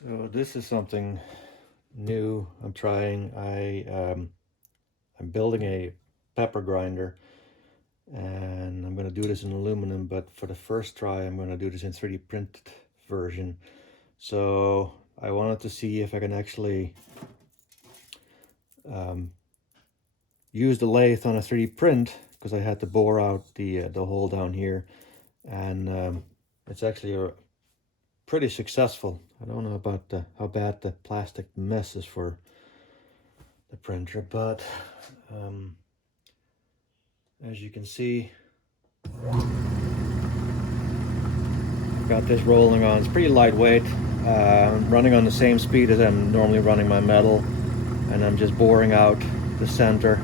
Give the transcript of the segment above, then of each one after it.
So this is something new I'm trying. I'm building a pepper grinder, and I'm going to do this in aluminum, but for the first try I'm going to do this in 3D printed version. So I wanted to see if I can actually use the lathe on a 3D print, because I had to bore out the hole down here, and it's actually pretty successful. I don't know about how bad the plastic mess is for the printer, but as you can see, I've got this rolling on. It's pretty lightweight. I'm running on the same speed as I'm normally running my metal, and I'm just boring out the center.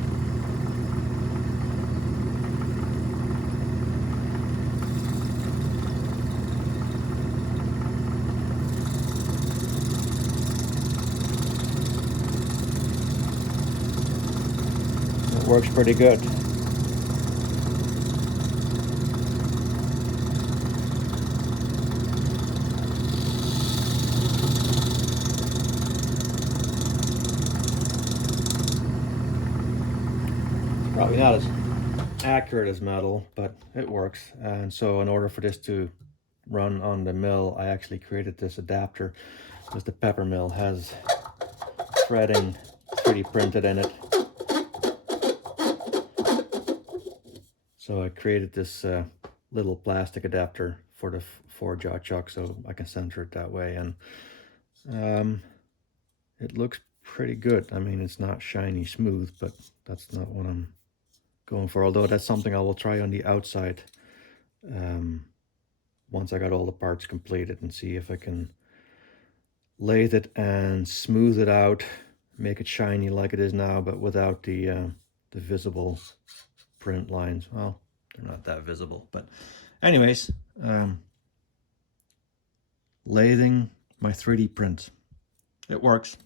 It works pretty good. Probably not as accurate as metal, but it works. And so in order for this to run on the mill, I actually created this adapter, because the pepper mill has threading 3D printed in it. So I created this little plastic adapter for the jaw chuck, so I can center it that way, and it looks pretty good. I mean, it's not shiny smooth, but that's not what I'm going for, although that's something I will try on the outside once I got all the parts completed, and see if I can lathe it and smooth it out, make it shiny like it is now, but without the visible print lines. Well, they're not that visible, but anyways, lathing my 3D print. It works.